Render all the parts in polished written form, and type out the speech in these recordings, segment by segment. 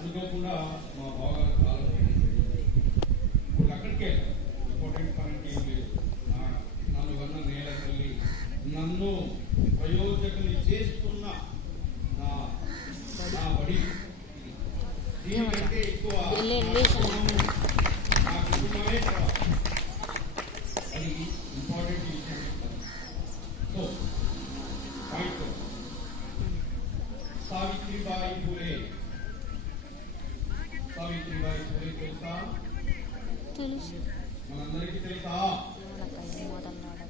అనుకోకుండా మా బావగారు కాలం ఇప్పుడు అక్కడికే ఇంపార్టెంట్ పనికి ఏం లేదు. నన్ను కన్నా నేల తల్లి నన్ను ప్రయోజకుని చేస్తున్న నా బడి దీనికంటే ఎక్కువ నా కుటుంబమే అది ఇంపార్టెంట్ విషయం. సో పాయింట్ సావిత్రిబాయి పూలే తెలుసా? మనందరికీ తెలుసా?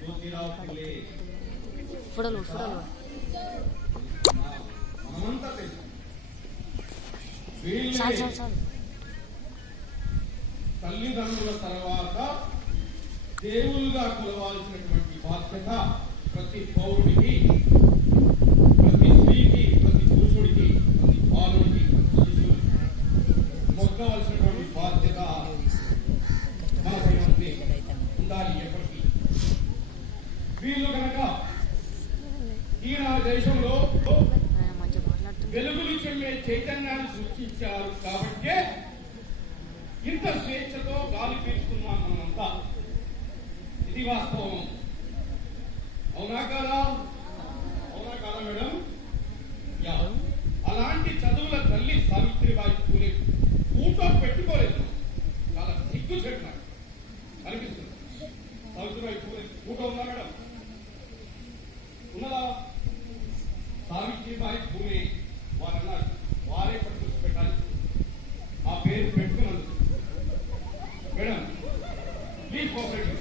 జ్యోతిరావు పూలే మనమంతా తెలుసు. తల్లిదండ్రుల తర్వాత దేవులుగా కొలవాల్సినటువంటి బాధ్యత ప్రతి పౌరుడికి, ప్రతి స్త్రీకి, ప్రతి పురుషుడికి, ప్రతి బాలుడికి, ప్రతి శిశువుడికి మొక్కవలసినటువంటి బాధ్యత మనపై ఉండాలి ఎప్పటికీ. వీళ్ళు కనుక ఈనాడు దేశంలో వెలుగులు చెమ్మే చైతన్యాన్ని సృష్టించారు కాబట్టే ఇంత స్వేచ్ఛతో గాలి పీల్చుకున్నాం మనమంతా. ఇది వాస్తవం. అవునా కాదా? అవునా కాదా మేడం? అలాంటి చదువుల తల్లి సావిత్రిబాయి పూలే ఫోటో పెట్టుకోలేదు. చాలా సిగ్గు చెట్టు అనిపిస్తుంది. సావిత్రిబాయి పూలే ఫోటో ఉందా మేడం? ఉన్నదా? సావిత్రిబాయి పూలే వారన్నారు వారే పట్టు పెట్టాలి. ఆ పేరు పెట్టుకున్నందుకు మేడం ప్లీజ్ కోఆపరేట్.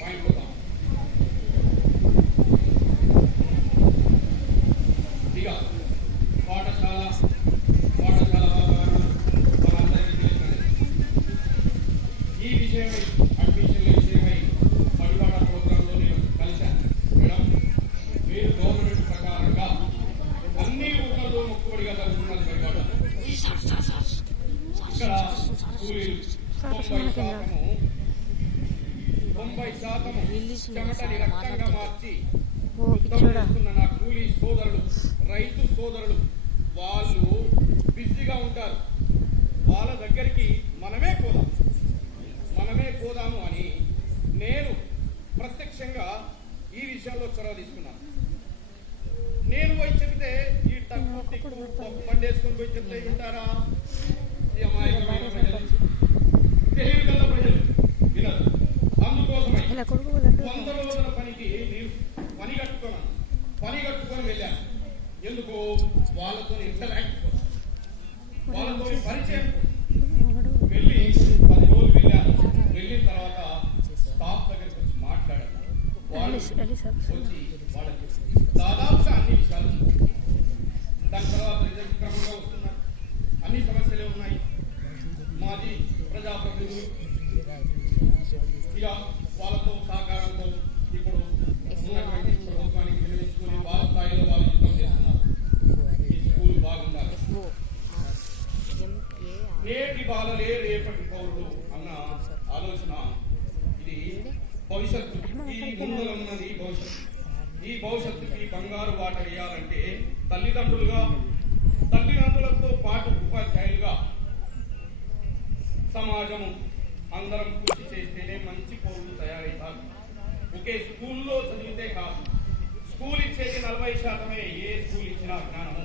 పాయింట్ పోతాం. ఇక పాఠశాల వాతావరణం మనందరికీ తెలిసినది. ఈ విషయమై అడ్మిషన్ల విషయమై పడిపాట ప్రోగ్రాంలో నేను కలిశాను. మేడం మీరు గవర్నమెంట్ ప్రకారంగా అన్ని ఊళ్ళలో మొక్కుబడిగా జరుగుతున్నది పడిపాట. ఇక్కడ కూలీలు 90% చెమటని రక్తంగా మార్చి చేస్తున్న నా కూలీ సోదరులు, రైతు సోదరులు వాళ్ళు బిజీగా ఉంటారు. వాళ్ళ దగ్గరికి మనమే పోదాము అని నేను ప్రత్యక్షంగా ఈ విషయంలో చొరవ తీసుకున్నాను. నేను పోయి చెప్తే ఈ పండేసుకొని పోయి చెప్తే వింటారా? తెలియగల ప్రజలు వినరు. అందుకోసమై 100 రోజుల పనికి నేను పని కట్టుకొని వెళ్ళాను. ఎందుకు? వాళ్ళతో ఇంటరాక్ట్ కోసం, వాళ్ళతో పరిచయం వెళ్ళి 10 రోజులు వెళ్ళాను. వెళ్ళిన తర్వాత స్టాఫ్ దగ్గరికి వచ్చి మాట్లాడాను. వాళ్ళు వచ్చి వాళ్ళకి దాదాపుగా అన్ని విషయాలు దాని తర్వాత రిజల్ట్ క్రమంగా వస్తున్నారు. అన్ని సమస్యలే ఉన్నాయి. మాది ప్రజాప్రతినిధులు ఇక వాళ్ళతో సహకారంతో ఇప్పుడు ఉన్నటువంటి ప్రభుత్వానికి వినియోగించుకుని వాళ్ళ స్థాయిలో వాళ్ళు యుద్ధం చేస్తున్నారు. ఈ స్కూల్ బాగుండాలి. నేటి బాలలే రేపటి పౌరులు అన్న ఆలోచన. ఇది భవిష్యత్తు. ఈ ముందులో ఉన్నది భవిష్యత్తు. ఈ భవిష్యత్తుకి బంగారు బాట వేయాలంటే తల్లిదండ్రులతో పాటు ఉపాధ్యాయులుగా సమాజము అందరం కృషి చేస్తేనే మంచి పౌరులు తయారవుతారు. ఒకే స్కూల్లో చదివితే కాదు. స్కూల్ ఇచ్చేది 40% ఏ స్కూల్ ఇచ్చినా జ్ఞానము.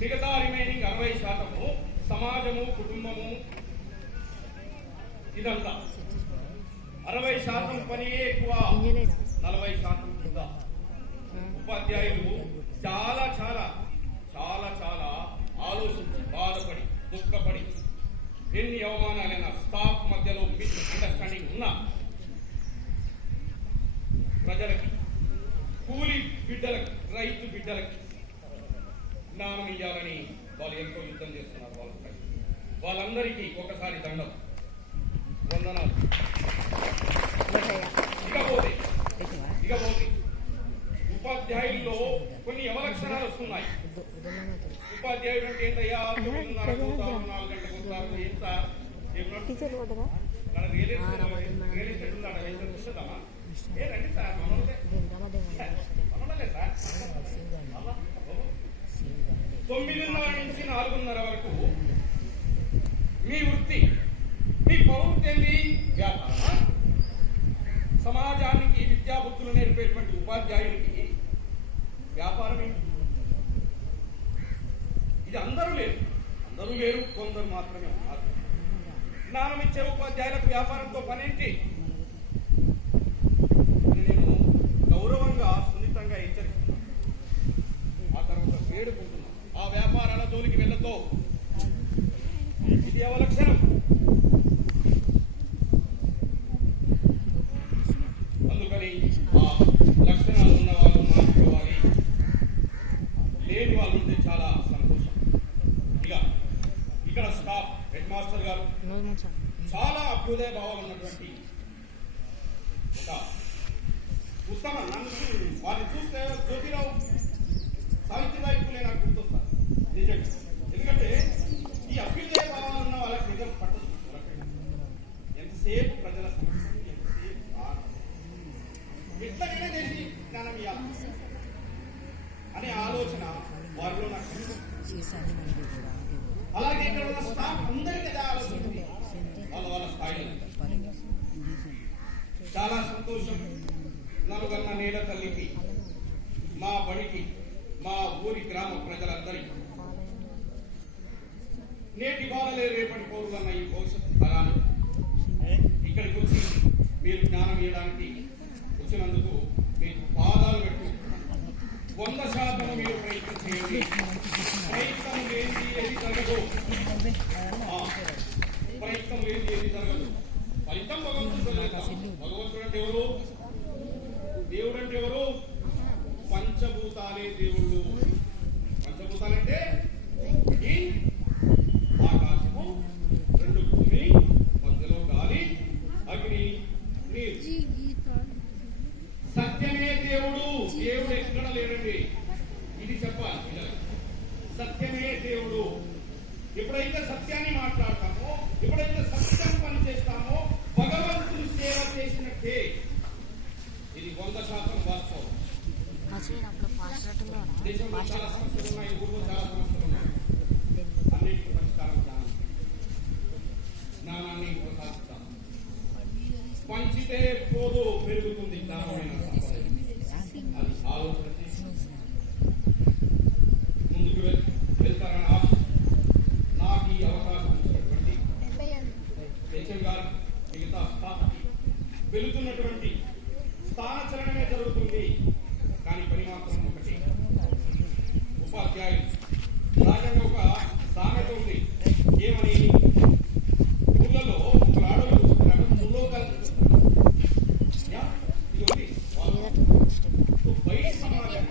మిగతా రిమైనింగ్ 60% సమాజము, కుటుంబము, ఇదంతా 60% పనియే ఎక్కువ, 40% కింద. ఉపాధ్యాయులు చాలా చాలా చాలా చాలా ఆలోచించి బాధపడి దుఃఖపడి ఎన్ని అవమానాలైనా స్టాఫ్ మధ్యలో మిస్ అండర్స్టాండింగ్ ఉన్న ప్రజలకి, కూలీ బిడ్డలకి, రైతు బిడ్డలకి జ్ఞానం ఇవ్వాలని వాళ్ళు ఎంతో యుద్ధం చేస్తున్నారు. వాళ్ళందరికీ ఒకసారి దండం, వందనాలు. ఇకపోతే ఉపాధ్యాయుల్లో కొన్ని అవలక్షణాలు వస్తున్నాయి. ఉపాధ్యాయుడు అంటే ఏంటయ్యా? 9:30 పోతారు, 4 గంటలకు వస్తారు. ఏం సార్ రియల్ ఎస్టేట్ ఉందా? ఏదండి సార్ మనలే సార్ ఉపాధ్యాయుడికి వ్యాపారం ఏంటి? ఇది అందరూ లేరు, కొందరు మాత్రమే ఉన్నారు. జ్ఞానం ఇచ్చే ఉపాధ్యాయులకు వ్యాపారంతో పనేంటి? నేను గౌరవంగా సున్నితంగా హెచ్చరిస్తున్నాను. ఆ తర్వాత వేడుకుంటున్నాను, ఆ వ్యాపారాల జోలికి వెళ్ళతో. ఇది అవలక్షణం. అందుకని ఆ లక్షణాలు ఉన్న వాళ్ళు మార్చుకోవాలి, లేని వాళ్ళు ఉంటే చాలా సంతోషం. ఇక ఇక్కడ స్టాఫ్, హెడ్ మాస్టర్ గారు చాలా అభ్యుదయ భావాలు ఉన్నటువంటి ఒక ఉత్తమ, నన్ను వారిని చూస్తే జ్యోతిరావు సావిత్రిబాయి పూలే నాకు గుర్తొస్తారు నిజంగా. ఎందుకంటే ఈ అభ్యుదయ భావాలు ఉన్న వాళ్ళకి నిజం పట్టదు. ఎంతసేపు ప్రజల సమస్యలు, ఎంతసేపు ఎట్లనే చేసి జ్ఞానం ఇవ్వాలి అనే ఆలోచన వారిలో నాకు. అలాగే ఇక్కడ ఉన్న స్టాఫ్ అందరికీ అదే ఆలోచన ఉంది, వాళ్ళ స్థాయిలో. చాలా సంతోషం. నలుగన్న నేల తల్లికి, మా బడికి, మా ఊరి గ్రామ ప్రజలందరికీ నేటి బాలలే రేపటి పౌరులన్న ఈ భవిష్యత్తు తరాన్ని ఇక్కడికి వచ్చి మీరు జ్ఞానం ఇవ్వడానికి వచ్చినందుకు మీకు పాదాలు పెట్టు. 100% మీరు ప్రయత్నం చేయండి. ప్రయత్నం లేని ఏది జరగదు. ప్రయత్నం లేని ఏది జరగదు. ఫలితం భగవంతుడు. భగవంతుడు అంటే ఎవరు? దేవుడు అంటే ఎవరు? పంచభూతాలే దేవుళ్ళు. పంచభూతాలంటే ఆకాశము, 2 భూమి, మధ్యలో గాలి, అగ్ని, నీరు. సత్యమే దేవుడు. దేవుడు ఎక్కడ లేడండి, ఇది చెప్పాలి. సత్యమే దేవుడు. ఎప్పుడైతే సత్యాన్ని మాట్లాడతామో, ఎప్పుడైతే సత్యం పని చేస్తామో, భగవంతుని సేవ చేసినట్టే. ఇది 100% వాస్తవం. దేశంలో చాలా సమస్యలు ఉన్నాయి, ఊళ్ళో చాలా సమస్యలు ఉన్నాయి. అన్నింటికి పరిష్కారం జ్ఞానం. జ్ఞానాన్ని ప్రసాదిస్తాం. పంచితే పోదు, పెరుగుతుంది జ్ఞానమైన అది ఆలోచన చేసి ముందుకు వెళ్తారని ఆశ. నాకు ఈ అవకాశం ఇచ్చినటువంటి హెచ్ఎం గారు, మిగతా స్టాఫ్కి వెళుతున్నటువంటి స్థానచలనమే జరుగుతుంది, కానీ పని మాత్రం ఒకటి. ఉపాధ్యాయులు రాజ్యాంగ ఒక సామెత ఉంది, ఏమని? ఊళ్ళలో ఒక ఆడలు ఊళ్ళో కలిసి ఇది ఉంది. బయట సమాజం